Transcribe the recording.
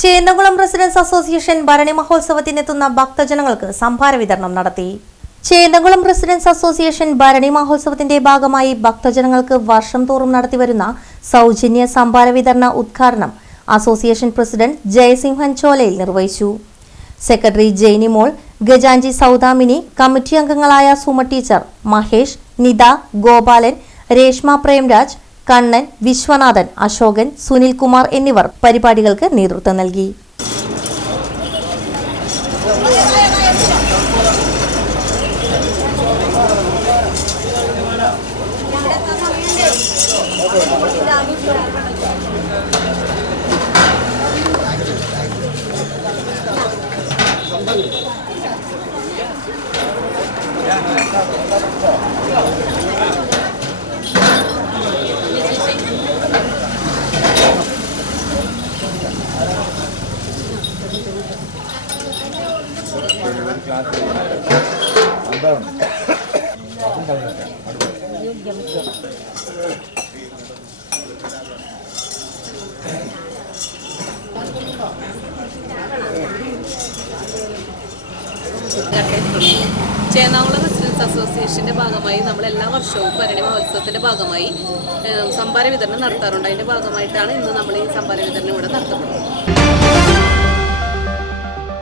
ചേന്നകുളം residence association ഭരണി മഹോത്സവത്തിനെത്തുന്ന ഭക്തജനങ്ങൾക്ക് സംഭാര വിതരണം നടത്തി. ചേന്നകുളം റെസിഡൻസ് അസോസിയേഷൻ ഭരണി മഹോത്സവത്തിന്റെ ഭാഗമായി ഭക്തജനങ്ങൾക്ക് വർഷം തോറും നടത്തിവരുന്ന സൗജന്യ സംഭാര വിതരണ ഉദ്ഘാടനം അസോസിയേഷൻ പ്രസിഡന്റ് ജയസിംഹൻ ചോലയിൽ നിർവഹിച്ചു. സെക്രട്ടറി ജെയ്നിമോൾ, ഗജാഞ്ചി സൗദാമിനി, കമ്മിറ്റി അംഗങ്ങളായ സുമ ടീച്ചർ, മഹേഷ്, നിത, ഗോപാലൻ, രേഷ്മ പ്രേംരാജ്, കണ്ണൻ, വിശ്വനാഥൻ, അശോകൻ, സുനിൽ കുമാർ എന്നിവർ പരിപാടികൾക്ക് നേതൃത്വം നൽകി. ചേന്നകുളം റെസിഡൻസ് അസോസിയേഷൻ്റെ ഭാഗമായി നമ്മൾ എല്ലാ വർഷവും ഭരണി മഹോത്സവത്തിൻ്റെ ഭാഗമായി സംഭാര വിതരണം നടത്താറുണ്ട്. അതിൻ്റെ ഭാഗമായിട്ടാണ് ഇന്ന് നമ്മൾ ഈ സംഭാര വിതരണം ഇവിടെ നടത്തപ്പെടുന്നത്.